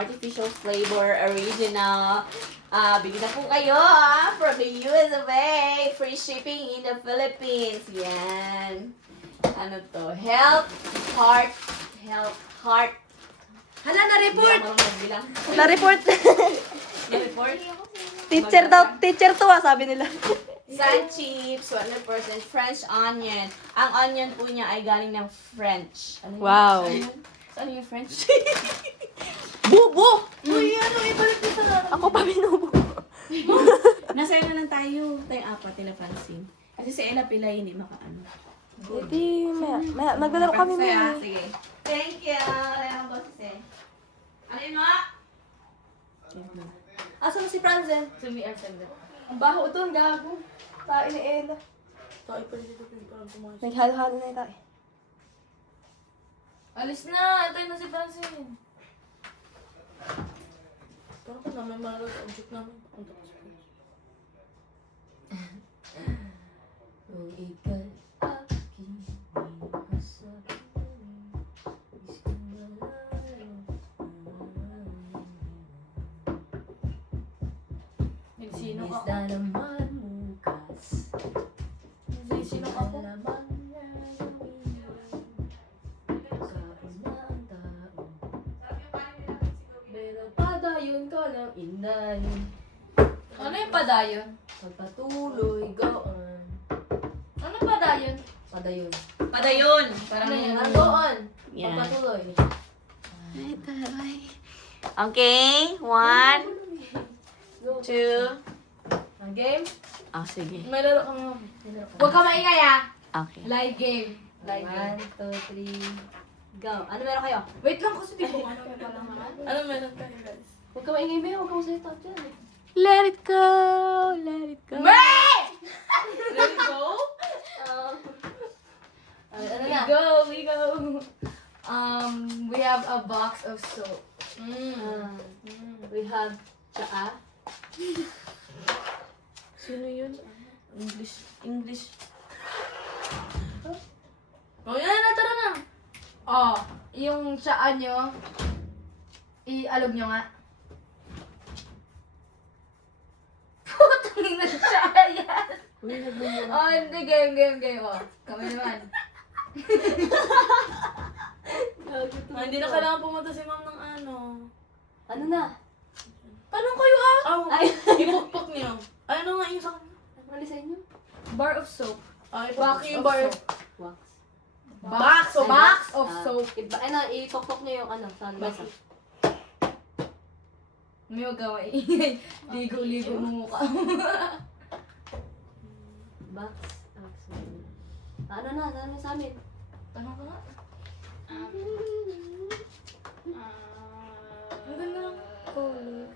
artificial flavor, original. Bili na po kayo from the US of A. Free shipping in the Philippines. Yan. Ano to? Health, heart. Hala, na-report! Na-report. Na-report? Teacher to sabi nila. Sand chips, 100% French onion. Ang onion po niya ay galing ng French. Ano yun? Wow. Ano yung French? Bubo! Uy, ano, ibalik mo sa laro. Ako pa binubo. Nasa na lang tayo. Tayong apat nila pansin. Kasi si Ella Pilay hindi makaano. Hindi, maya, naglalaro kami Saya, may. sige. Thank you. Alam ko si Ano yun mga? Asa na si Franzen? Sumi or sender. Ang baho doon, gago. Tain ni Ella. Tayo pa dito, parang kumakas. Naghalo-halo na tayo. Alis na! Tayo na si Francine. Parang kung naman malalo sa object namin. Punta ko sa Francine. Kung ika'y aking iniwasakin, isang malayo. Nagsino Isda ako. naman bukas. Nagsino ako. Alamang ngayon. Kain na ang tao. Pero padayon ka lang, inay. Ano yung padayon? Pagpatuloy, gaan. Ano padayon? Padayon. Padayon! Parang Ano yan? nandoon. Yan. Pagpatuloy. Ay, taray. Okay, 1, 2. Ang game? Sige. May laro ka mga. Huwag ka maingay ah! Okay. Live game. Live game. 1, 2, 3, go. Ano meron kayo? Wait lang kasi di ko ano yung palang mga. Ano meron tayo guys? Huwag ka maingay ba? Huwag ka masalita dyan. Let it go! Let it go! May! Ready go? Ano We na? go, we go. We have a box of soap. We have tsaa. Sino yun? English. Oh, yan na, tara na. Oh, yung tsaa nyo, ialog nyo nga. Putang ina tsaa yan. Uy, nagbumura. Oh, hindi, game. Oh, kami naman. Hindi na kailangan pumunta si ma'am ng ano. Ano na? Tanong kayo ah! Ay. Ipukpok niyo. Ano nga yung sa kanya? Mali sa inyo? Bar of soap. Ay, Box yung of bar soap. Wax. Box of Ah, soap. Ano, itoktok niyo yung ano, sa mesa. May huwag ka maingay. Ligo-ligo mo mukha mo. Box of soap. Ano na? Ano sa amin? Tanong ka nga. Ang ganda ng color.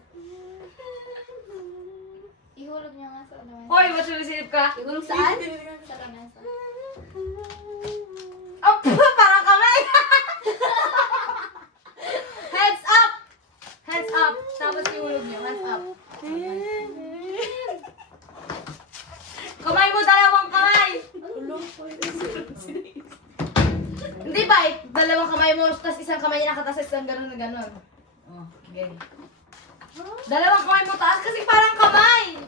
Ihulog niyo nga sa lamesa. Hoy, masulisip ka? Siguro saan? Sa lamesa. Up! Parang kamay! Heads up! Hands up! Tapos ihulog niyo. Hands up. Kamay mo, dalawang kamay! Hindi ba? Dalawang kamay mo, tapos isang kamay niya nakatas, isang gano'n na gano'n. Oh, okay. Dalawang kamay mo taas kasi parang kamay!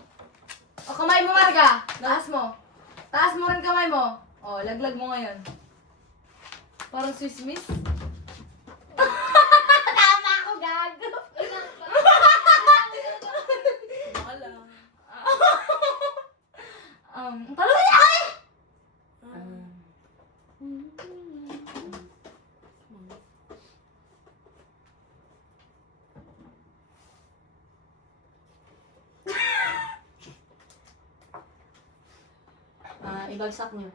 O, kamay mo, Marga. Taas mo. Taas mo rin kamay mo. O, laglag mo ngayon. Parang Swiss Miss. Tama ako, gago. Wala. Talawin niya kami! Ibagsak niyo.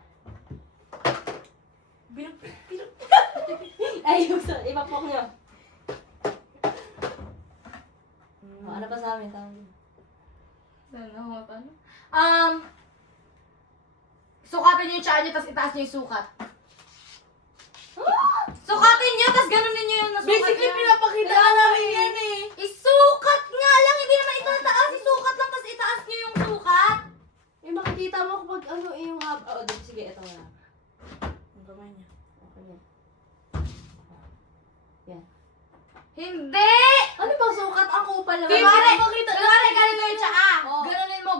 Bilang. Ay, ipapok niyo. Ano pa sa amin? Tawag niyo. Sukatin niyo yung tsaa niyo, tapos itaas niyo yung sukat. Sukatin niyo, tapos ganunin niyo yung nasukat Basically, niya. pinapakita Kaya na namin yan eh. Isukat nga lang, hindi naman itataas. Isukat lang, tapos itaas niyo yung sukat. Eh, makikita mo kapag ano, yung hab... Oo, sige, ito na. Ang kamay niya. Okay yan. Yan. Hindi! Ano ba Kunwari, ganito yung tsaa. Oh.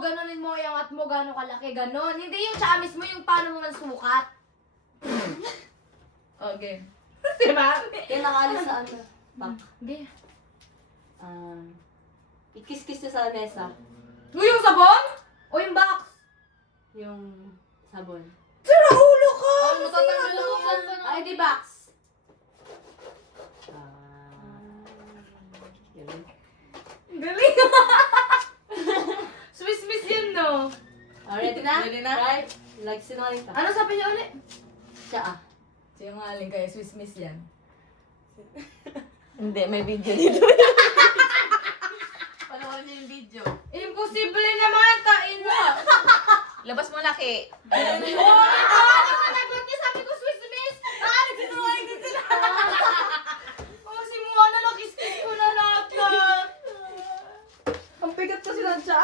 Ganunin mo, iangat mo, gano'ng kalaki, ganon. Hindi yung tsaa mismo, yung paano mo mansukat. Okay. Diba? Yung nakaalis sa ano? Pak. Hindi. Ikis-kis na sa mesa. Yung sabon? O yung box? Yung sabon. Sira ulo ka! Ay, di box. Galing. Galing! Swiss miss yun, no? Ready na? Ready na? Right? Sinungaling ka. Ano sabi niyo ulit? Siya ah. Sinungaling kayo, Swiss miss yan. Hindi, may video dito. Panoorin niyo yung video. Imposible naman, tain mo! Labas mo laki. Ano ka nagot niya? Sabi ko, Swiss miss! Nagsinungaling din sila! Si Moana, nakis-kiss ko na lahat. Ang bigat kasi ng siya.